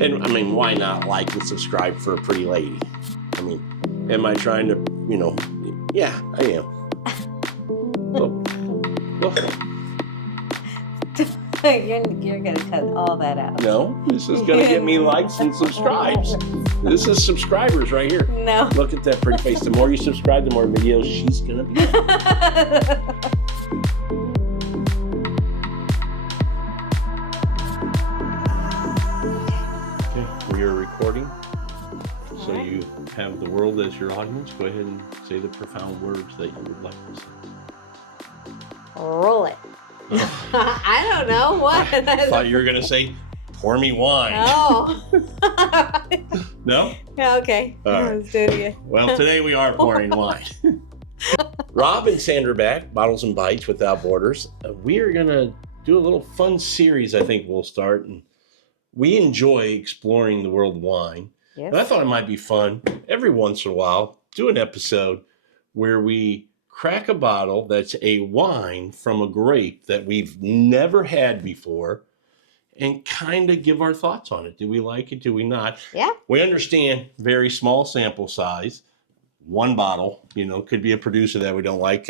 And I mean, why not like and subscribe for a pretty lady? I mean, am I trying to, yeah, I am. Well, You're going to cut all that out. no, this is going to get me likes and subscribes. This is subscribers right here. No. Look at that pretty face. The more you subscribe, the more videos she's going to be. Okay, we are recording. So you have the world as your audience. Go ahead and say the profound words that you would like to say. Roll it. I don't know what. I thought you were going to say, pour me wine. Oh. No? Yeah, okay. All right. Let's do it again. Well, today we are pouring wine. Rob and Sandra back, Bottles and Bites Without Borders. We are going to do a little fun series, I think we'll start. And we enjoy exploring the world of wine. Yes. And I thought it might be fun every once in a while, do an episode where we crack a bottle that's a wine from a grape that we've never had before and kind of give our thoughts on it. Do we like it? Do we not? Yeah. We understand very small sample size. One bottle, could be a producer that we don't like.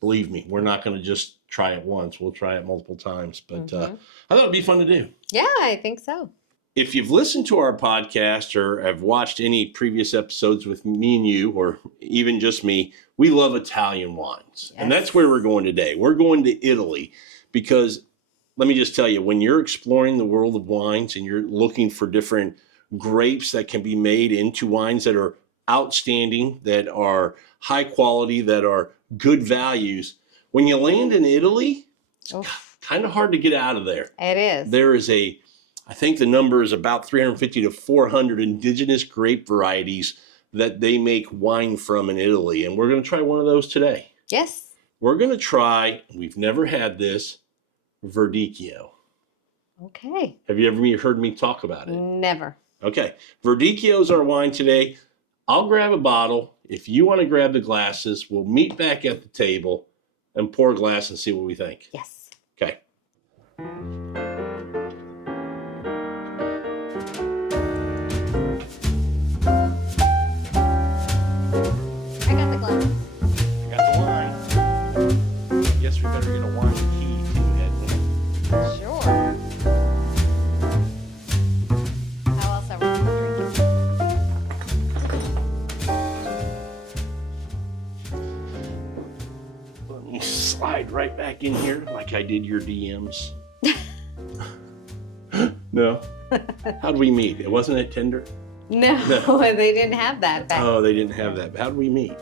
Believe me, we're not going to just try it once. We'll try it multiple times. But I thought it'd be fun to do. Yeah, I think so. If you've listened to our podcast or have watched any previous episodes with me and you, or even just me, we love Italian wines. Yes. And that's where we're going today. We're going to Italy because let me just tell you, when you're exploring the world of wines and you're looking for different grapes that can be made into wines that are outstanding, that are high quality, that are good values, when you land in Italy, it's kind of hard to get out of there. It is. There is I think the number is about 350 to 400 indigenous grape varieties that they make wine from in Italy. And we're going to try one of those today. Yes. We're going to try, we've never had this, Verdicchio. Okay. Have you ever heard me talk about it? Never. Okay. Verdicchio is our wine today. I'll grab a bottle. If you want to grab the glasses, we'll meet back at the table and pour a glass and see what we think. Yes. Okay. We better get a wine key too, Edwin. Sure. How else are we going to drink it? Let me slide right back in here like I did your DMs. No? How'd we meet? It wasn't at Tinder? No, they didn't have that back. Oh, they didn't have that. How'd we meet?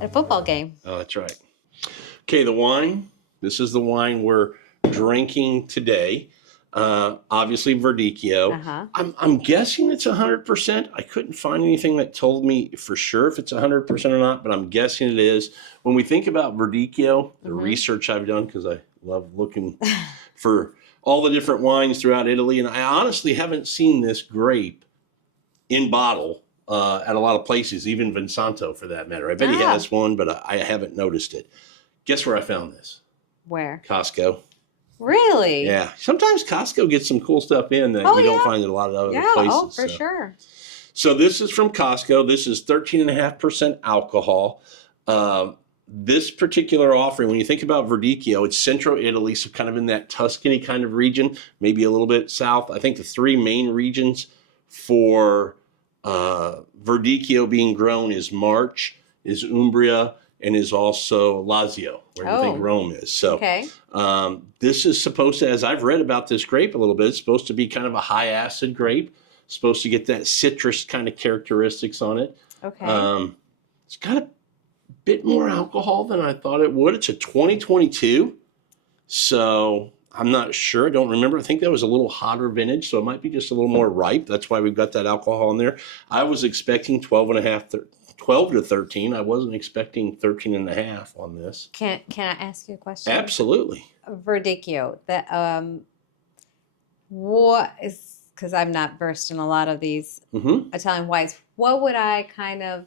At a football game. Oh, that's right. Okay, the wine. This is the wine we're drinking today. Obviously, Verdicchio. Uh-huh. I'm guessing it's 100%. I couldn't find anything that told me for sure if it's 100% or not, but I'm guessing it is. When we think about Verdicchio, the research I've done, because I love looking for all the different wines throughout Italy, and I honestly haven't seen this grape in bottle at a lot of places, even Vinsanto for that matter. I bet he has one, but I haven't noticed it. Guess where I found this? Where? Costco. Really? Yeah. Sometimes Costco gets some cool stuff in that you don't find at a lot of other places. Oh, for sure. So this is from Costco. This is 13.5% alcohol. This particular offering, when you think about Verdicchio, it's Central Italy, so kind of in that Tuscany kind of region, maybe a little bit south. I think the three main regions for Verdicchio being grown is Marche, is Umbria, and is also Lazio, where you think Rome is. So this is supposed to, as I've read about this grape a little bit, it's supposed to be kind of a high acid grape, supposed to get that citrus kind of characteristics on it. Okay. It's got a bit more alcohol than I thought it would. It's a 2022, so I'm not sure. I don't remember. I think that was a little hotter vintage, so it might be just a little more ripe. That's why we've got that alcohol in there. I was expecting 12 to 13. I wasn't expecting 13 and a half on this. Can I ask you a question? Absolutely. Verdicchio. What is, because I'm not versed in a lot of these Italian wines, what would I kind of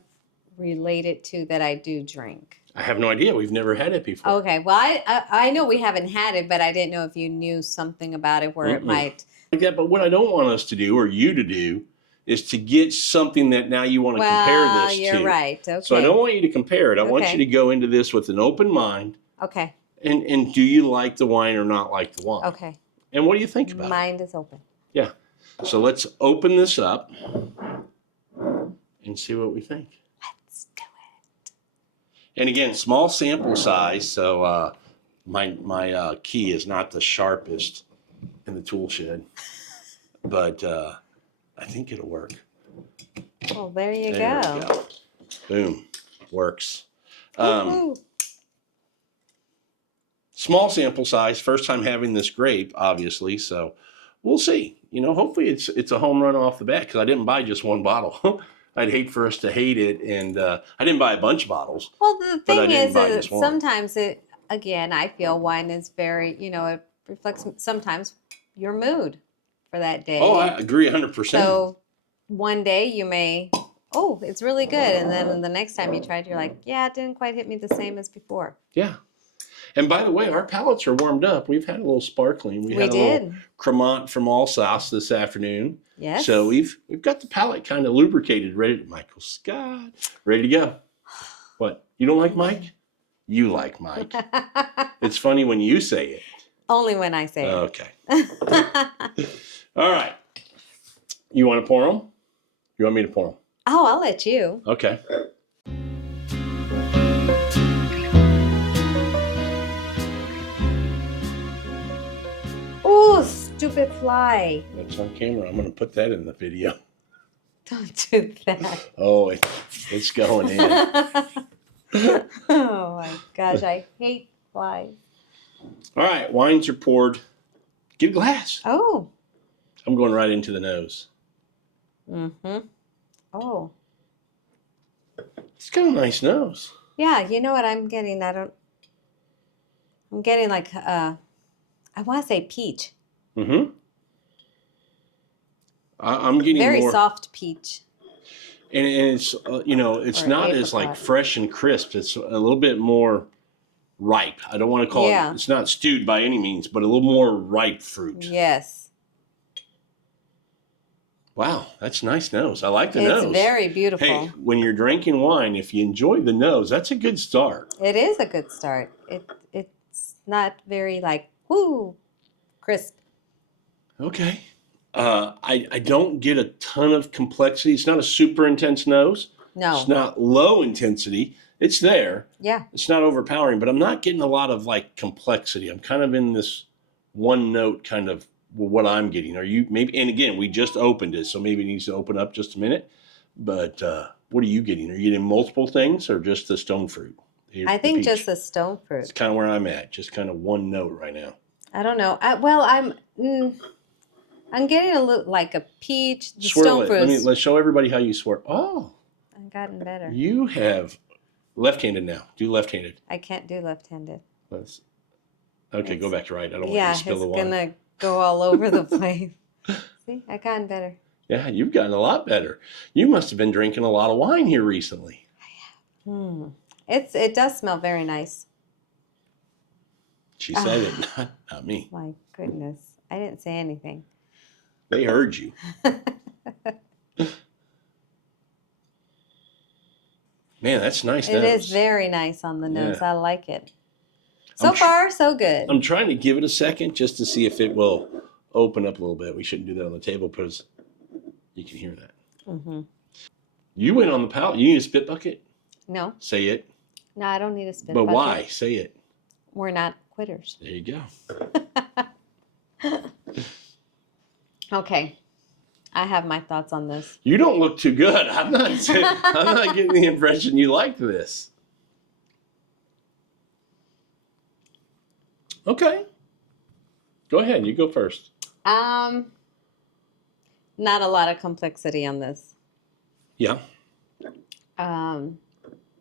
relate it to that I do drink? I have no idea. We've never had it before. Okay. Well, I know we haven't had it, but I didn't know if you knew something about it where it might like that. But what I don't want us to do, or you to do, is to get something that now you want to compare this to. You're right. Okay. So I don't want you to compare it. I want you to go into this with an open mind. Okay. And do you like the wine or not like the wine? Okay. And what do you think about it? Mind is open. Yeah. So let's open this up and see what we think. Let's do it. And again, small sample size. So my key is not the sharpest in the tool shed, but I think it'll work. Well, there you There go. we go. Boom. Works. Small sample size, first time having this grape, obviously, so we'll see. You know, hopefully it's a home run off the bat, because I didn't buy just one bottle. I'd hate for us to hate it, and I didn't buy a bunch of bottles. Well, the thing is that one. sometimes again, I feel wine is very, it reflects sometimes your mood for that day. Oh, I agree 100%. So one day you may, it's really good, and then the next time you tried, you're like, yeah, it didn't quite hit me the same as before. Yeah. And by the way, our palates are warmed up. We've had a little sparkling. We had a little Cremant from Alsace this afternoon. Yes. So we've got the palate kind of lubricated, ready. Michael Scott, ready to go. What? You don't like Mike? You like Mike. It's funny when you say it. Only when I say it. Okay. All right. You want to pour them? You want me to pour them? Oh, I'll let you. Okay. Oh, stupid fly. It's on camera. I'm going to put that in the video. Don't do that. Oh, it's going in. Oh my gosh, I hate flies. All right, wines are poured. Get a glass. Oh. I'm going right into the nose. Mm-hmm. Oh. It's got a nice nose. Yeah, you know what I'm getting? I'm getting like, I want to say peach. Mm-hmm. I'm getting very more soft peach. And it's, it's Or not as like fresh and crisp. It's a little bit more ripe. I don't want to call it, it's not stewed by any means, but a little more ripe fruit. Yes. Wow, that's a nice nose. I like the nose. It's very beautiful. Hey, when you're drinking wine, if you enjoy the nose, that's a good start. It is a good start. It's not very like, whoo, crisp. Okay. I don't get a ton of complexity. It's not a super intense nose. No. It's not low intensity. It's there. Yeah. It's not overpowering, but I'm not getting a lot of like complexity. I'm kind of in this one note kind of what I'm getting. Are you maybe, and again, we just opened it, so maybe it needs to open up just a minute. But what are you getting? Are you getting multiple things or just the stone fruit? I think just the stone fruit. It's kind of where I'm at. Just kind of one note right now. I don't know. I'm getting a little like a peach. The Swirl stone it. fruit. Let's show everybody how you swirl. Oh. I've gotten better. You have left-handed now. Do left-handed. I can't do left-handed. Go back to right. I don't want you to spill the wine. Yeah, it's going to go all over the place. See, I've gotten better. Yeah, you've gotten a lot better. You must have been drinking a lot of wine here recently. It does smell very nice. She said it, not me. My goodness. I didn't say anything. They heard you. Man, that's nice. It is very nice on the nose. Yeah. I like it. So far, so good. I'm trying to give it a second just to see if it will open up a little bit. We shouldn't do that on the table because you can hear that. Mm-hmm. You went on the palate. You need a spit bucket? No. Say it. No, I don't need a spit bucket. But why? Say it. We're not quitters. There you go. Okay. I have my thoughts on this. You don't look too good. I'm not getting the impression you like this. Okay. Go ahead. You go first. Not a lot of complexity on this. Yeah.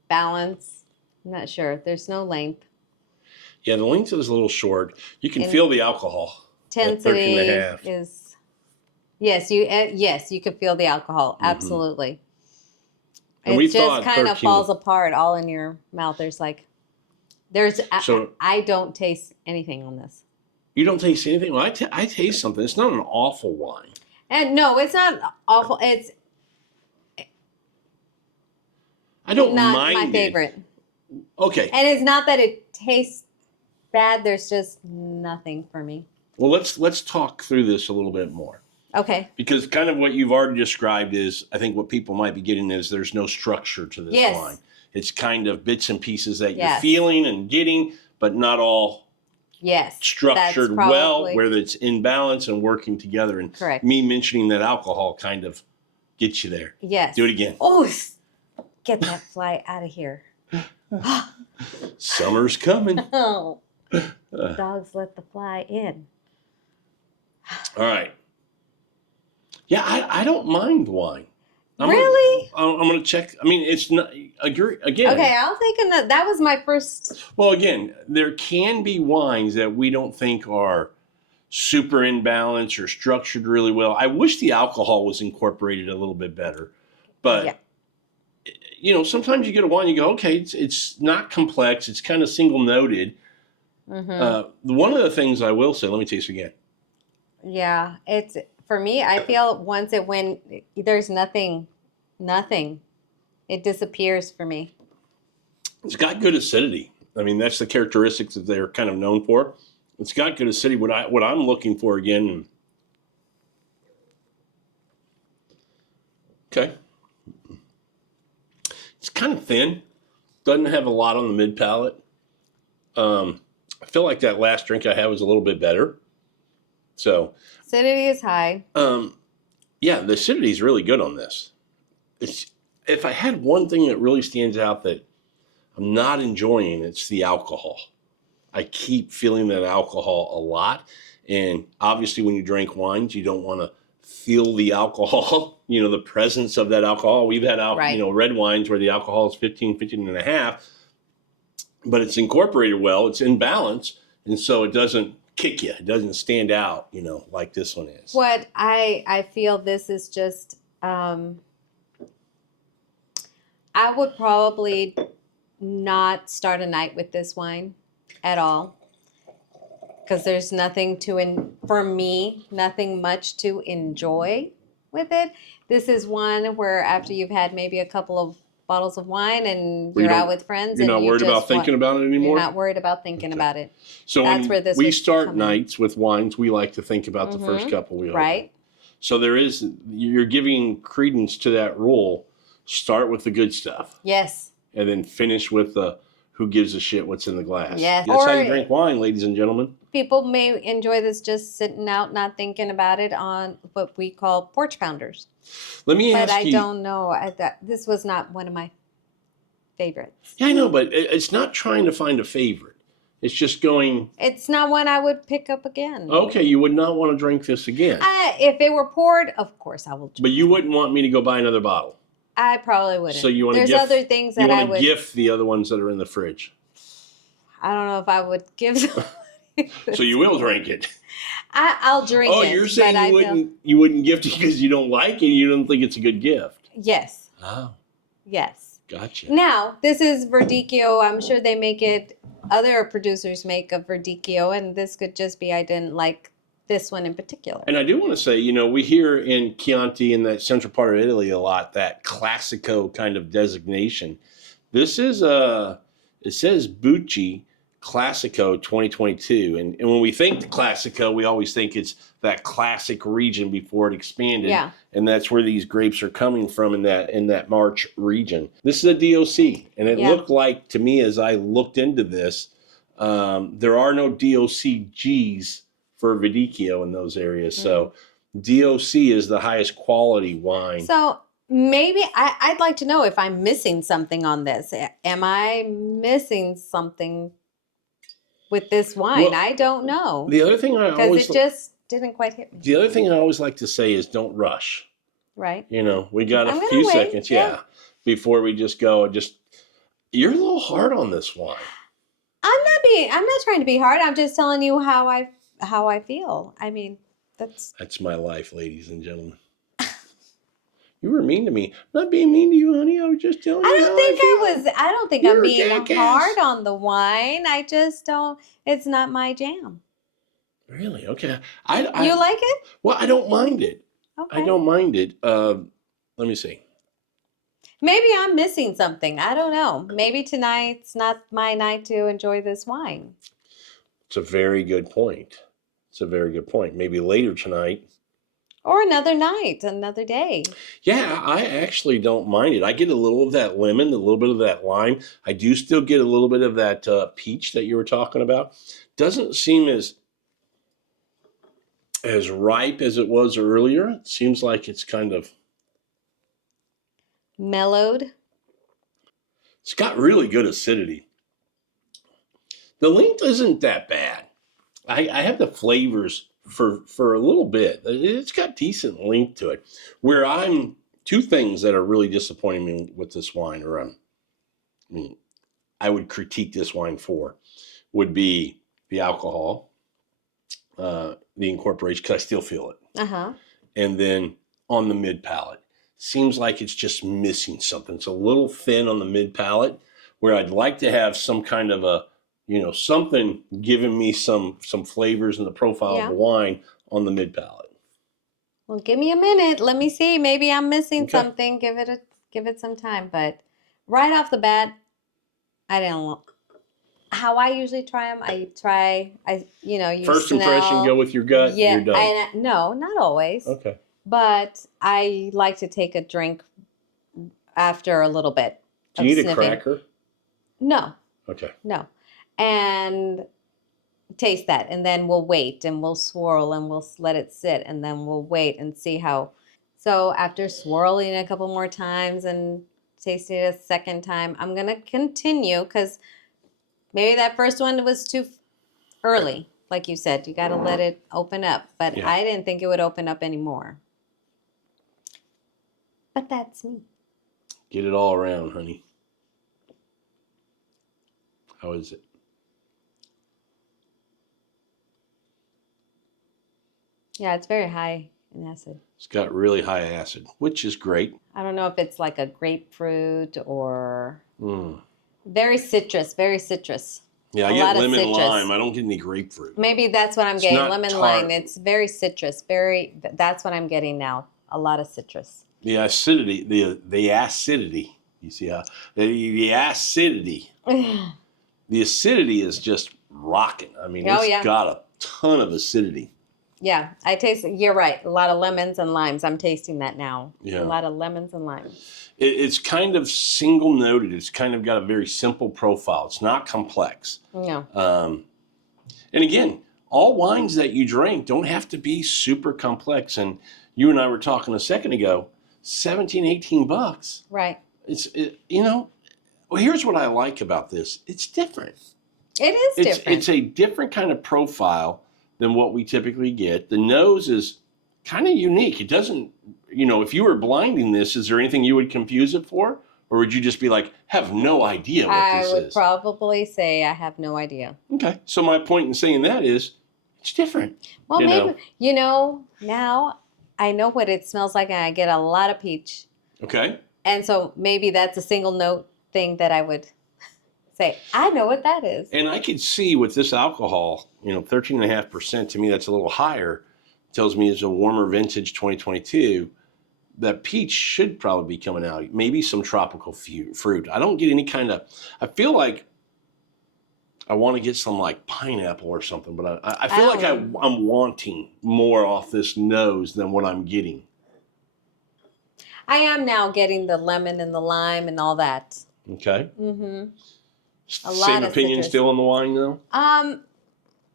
Balance. I'm not sure. There's no length. Yeah, the length is a little short. You can feel the alcohol. Intensity is. Yes, you can feel the alcohol. Absolutely. And it just kind of falls apart all in your mouth. I don't taste anything on this. You don't taste anything? Well, I taste something. It's not an awful wine. And no, it's not awful. It's I don't not mind my it. favorite. Okay. And it's not that it tastes bad. There's just nothing for me. Well, let's talk through this a little bit more. Okay. Because kind of what you've already described is, I think what people might be getting is there's no structure to this wine. It's kind of bits and pieces that you're feeling and getting, but not all structured well, where it's in balance and working together. And correct. Me mentioning that alcohol kind of gets you there. Yes. Do it again. Oh, get that fly out of here. Summer's coming. Oh, dogs let the fly in. All right. Yeah, I don't mind wine. Really? I'm going to check. I mean, it's not, again. Okay, I was thinking that was my first. Well, again, there can be wines that we don't think are super in balance or structured really well. I wish the alcohol was incorporated a little bit better. But, sometimes you get a wine, you go, okay, it's not complex. It's kind of single-noted. Mm-hmm. One of the things I will say, let me taste again. Yeah, it's... For me, I feel when there's nothing, it disappears for me. It's got good acidity. I mean, that's the characteristics that they're kind of known for. It's got good acidity. What I'm looking for again. Okay. It's kind of thin. Doesn't have a lot on the mid palate. I feel like that last drink I had was a little bit better. So acidity is high. Yeah, the acidity is really good on this. If I had one thing that really stands out that I'm not enjoying, it's the alcohol. I keep feeling that alcohol a lot. And obviously when you drink wines, you don't want to feel the alcohol, the presence of that alcohol. We've had red wines where the alcohol is 15 and a half, but it's incorporated well, it's in balance, and so it doesn't kick you. It doesn't stand out, like this one is. What I feel this is just, I would probably not start a night with this wine at all, because there's nothing for me, nothing much to enjoy with it. This is one where after you've had maybe a couple of bottles of wine and you're out with friends. You're not worried about thinking about it anymore? You're not worried about thinking about it. So that's where we start nights with wines, we like to think about the first couple we open. Right. So you're giving credence to that rule. Start with the good stuff. Yes. And then finish with the who gives a shit what's in the glass. Yes. That's how you drink wine, ladies and gentlemen. People may enjoy this just sitting out, not thinking about it, on what we call porch pounders. Let me ask you. But I don't know. This was not one of my favorites. Yeah, I know, but it's not trying to find a favorite. It's just going. It's not one I would pick up again. Okay, you would not want to drink this again. If it were poured, of course I will. But you wouldn't want me to go buy another bottle. I probably wouldn't. So you want There's other things that I would gift the other ones that are in the fridge. I don't know if I would give. So you will drink it. I'll drink it. Oh, you're saying you wouldn't gift it because you don't like it. You don't think it's a good gift. Yes. Oh. Yes. Gotcha. Now this is Verdicchio. I'm sure they make it. Other producers make a Verdicchio, and this could just be I didn't like this one in particular. And I do want to say, we hear in Chianti, in that central part of Italy, a lot that Classico kind of designation. This is it says Bucci Classico 2022. And when we think the Classico, we always think it's that classic region before it expanded. Yeah. And that's where these grapes are coming from in that Marche region. This is a DOC. And it looked like to me as I looked into this, there are no DOCGs for Verdicchio in those areas. So DOC is the highest quality wine. So maybe I'd like to know if I'm missing something on this. Am I missing something with this wine? Well, I don't know. The other thing because it just didn't quite hit me. The other thing I always like to say is don't rush. Right. We got a few seconds, before we just go. You're a little hard on this wine. I'm not trying to be hard. I'm just telling you how I feel. I mean, that's my life, ladies and gentlemen. You were mean to me. I'm not being mean to you, honey. I was just telling you. I don't think I'm being hard on the wine. I just don't. It's not my jam. Really? Okay. You like it? Well, I don't mind it. I Okay. don't mind it. Let me see. Maybe I'm missing something. I don't know. Maybe tonight's not my night to enjoy this wine. It's a very good point. It's a very good point. Maybe later tonight. Or another night, another day. Yeah, I actually don't mind it. I get a little of that lemon, a little bit of that lime. I do still get a little bit of that peach that you were talking about. Doesn't seem as ripe as it was earlier. It seems like it's kind of, Mellowed. it's got really good acidity. The length isn't that bad. I have the flavors for a little bit. It's got decent length to it. Where I'm two things that are really disappointing me with this wine, or I mean, I would critique this wine for, would be the alcohol, the incorporation, because I still feel it, Uh-huh. and then on the mid palate, seems like it's just missing something. It's a little thin on the mid palate, where I'd like to have some kind of a, something giving me some flavors in the profile of Yeah. the wine on the mid palate. Well, give me a minute. Let me see. Maybe I'm missing Okay. something. Give it some time. But right off the bat, I didn't. How I usually try them, you First smell. impression, go with your gut, and Yeah, you're done. no, not always. Okay. But I like to take a drink after a little bit Do of you need sniffing. a cracker? No, Okay. no. And taste that, and then we'll wait, and we'll swirl, and we'll let it sit, and then we'll wait and see how. So after swirling a couple more times and tasting it a second time, I'm gonna continue because maybe that first one was too early. Like you said, you got to let it open up. But Yeah. I didn't think it would open up anymore. But that's me. Get it all around, honey. How is it? Yeah, it's very high in acid. It's got really high acid, which is great. I don't know if it's like a grapefruit or Mm. very citrus, very citrus. Yeah, I A get lot of lemon citrus. lime. I don't get any grapefruit. Maybe that's what I'm It's getting. not Lemon tart. lime. It's very citrus. That's what I'm getting now. A lot of citrus. The acidity, the acidity. You see how the acidity, the acidity is just rocking. I mean, Oh, it's yeah. got a ton of acidity. Yeah, I taste. You're right. A lot of lemons and limes. I'm tasting that now. Yeah. A lot of lemons and limes. It's kind of single noted. It's kind of got a very simple profile. It's not complex. No. And again, all wines that you drink don't have to be super complex. And you and I were talking a second ago, 17, 18 bucks. Right. Well, here's what I like about this. It's different. It is different. It's a different kind of profile than what we typically get. The nose is kind of unique. It doesn't, if you were blinding this, is there anything you would confuse it for? Or would you just be like, have no idea what this is? I would probably say I have no idea. Okay. So my point in saying that is it's different. Well, maybe, now I know what it smells like and I get a lot of peach. Okay. And so maybe that's a single note thing that I would say, I know what that is. And I could see with this alcohol, 13.5%, to me that's a little higher. Tells me it's a warmer vintage 2022. That peach should probably be coming out. Maybe some tropical fruit. I don't get any kind of, I feel like I want to get some like pineapple or something, but I feel like I'm wanting more off this nose than what I'm getting. I am now getting the lemon and the lime and all that. Okay. Mm-hmm. Same opinion citrus. still on the wine though?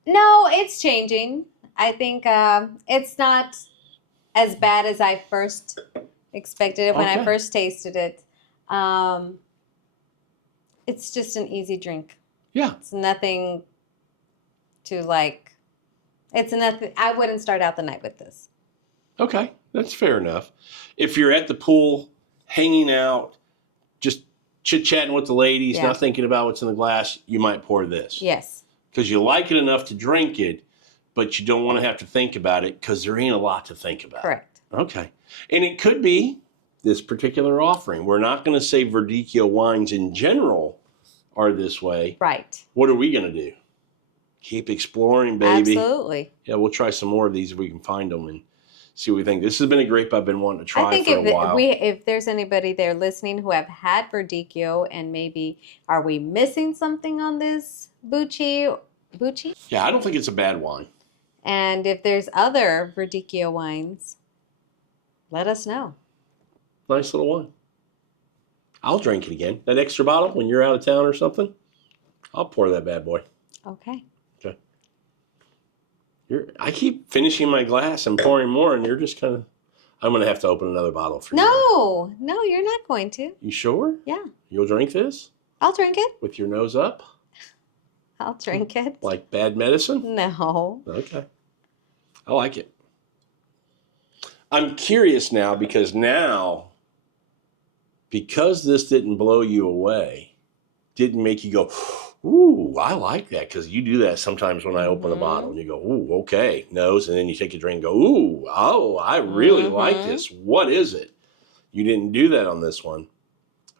No, it's changing. I think it's not as bad as I first expected it when I Okay. first tasted it. It's just an easy drink. Yeah. It's nothing to like. It's nothing. I wouldn't start out the night with this. Okay, that's fair enough. If you're at the pool, hanging out, just chit-chatting with the ladies, Yeah. not thinking about what's in the glass, you might pour this. Yes. Because you like it enough to drink it, but you don't want to have to think about it because there ain't a lot to think about. Correct. Okay. And it could be this particular offering. We're not going to say Verdicchio wines in general are this way. Right. What are we going to do? Keep exploring, baby. Absolutely. Yeah, we'll try some more of these if we can find them and see what we think. This has been a grape I've been wanting to try I think for a while. if there's anybody there listening who have had Verdicchio and maybe are we missing something on this Bucci? Yeah, I don't think it's a bad wine. And if there's other Verdicchio wines, let us know. Nice little wine. I'll drink it again. That extra bottle when you're out of town or something, I'll pour that bad boy. Okay. Okay. I keep finishing my glass and pouring more, and you're just kind of. I'm gonna have to open another bottle for you. No, you're not going to. You sure? Yeah. You'll drink this I'll drink it. with your nose up, I'll drink it. like bad medicine? No. Okay. I like it. I'm curious now because this didn't blow you away, didn't make you go, ooh, I like that, because you do that sometimes when I open a bottle and you go, ooh, okay, nose, and then you take a drink and go, ooh, oh, I really like this. What is it? You didn't do that on this one.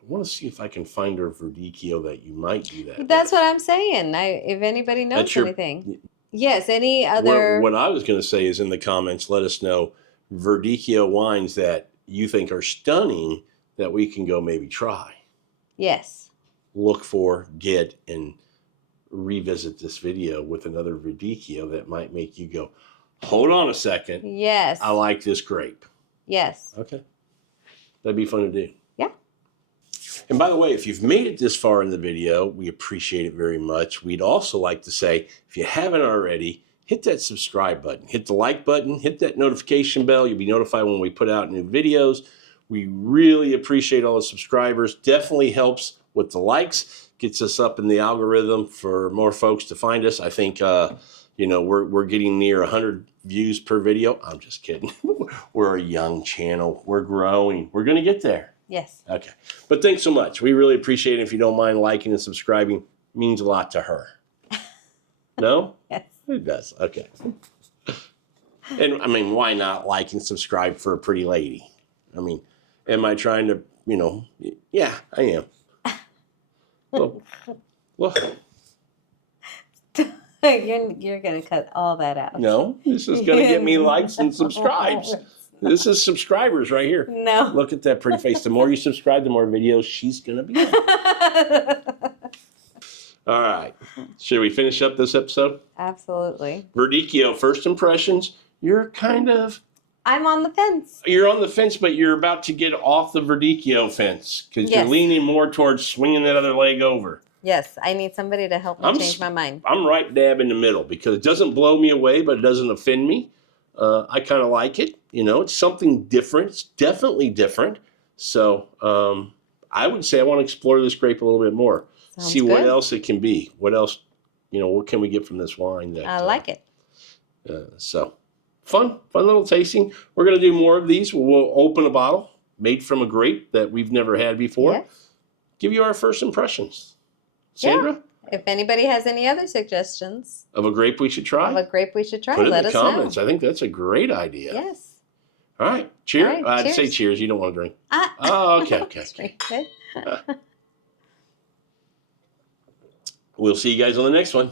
I want to see if I can find a Verdicchio that you might do that. That's what I'm saying. If anybody knows anything. Yes, any other. What I was going to say is in the comments, let us know Verdicchio wines that you think are stunning that we can go maybe try. Yes. Look for, get, and revisit this video with another Verdicchio that might make you go, hold on a second. Yes. I like this grape. Yes. Okay. That'd be fun to do. Yeah. And by the way, if you've made it this far in the video, we appreciate it very much. We'd also like to say, if you haven't already, hit that subscribe button, hit the like button, hit that notification bell. You'll be notified when we put out new videos. We really appreciate all the subscribers. Definitely helps with the likes, gets us up in the algorithm for more folks to find us. I think, we're getting near 100 views per video. I'm just kidding. We're a young channel. We're growing. We're going to get there. Yes. Okay. But thanks so much. We really appreciate it. If you don't mind liking and subscribing, it means a lot to her. No? Yes. It does. Okay. And I mean, why not like and subscribe for a pretty lady? I mean, am I trying to, yeah, I am. Well, You're going to cut all that out. no, this is going to get me likes and subscribes. This is subscribers right here. No. Look at that pretty face. The more you subscribe, the more videos she's going to be in. All right. Should we finish up this episode? Absolutely. Verdicchio, first impressions. I'm on the fence. You're on the fence, but you're about to get off the Verdicchio fence because you're leaning more towards swinging that other leg over. Yes, I need somebody to help me change my mind. I'm right dab in the middle because it doesn't blow me away, but it doesn't offend me. I kind of like it. It's something different. It's definitely different. So I would say I want to explore this grape a little bit more. Sounds see good. what else it can be. What else, what can we get from this wine? I like it. So fun little tasting. We're going to do more of these. We'll open a bottle made from a grape that we've never had before. Yes. Give you our first impressions. Sandra? Yeah. If anybody has any other suggestions Of a grape we should try? of a grape we should try, Put it let in us the comments. know. I think that's a great idea. Yes. All right. Cheers. All right, I'd say cheers. cheers. You don't want to drink. Ah. Oh, okay. That's very good. We'll see you guys on the next one.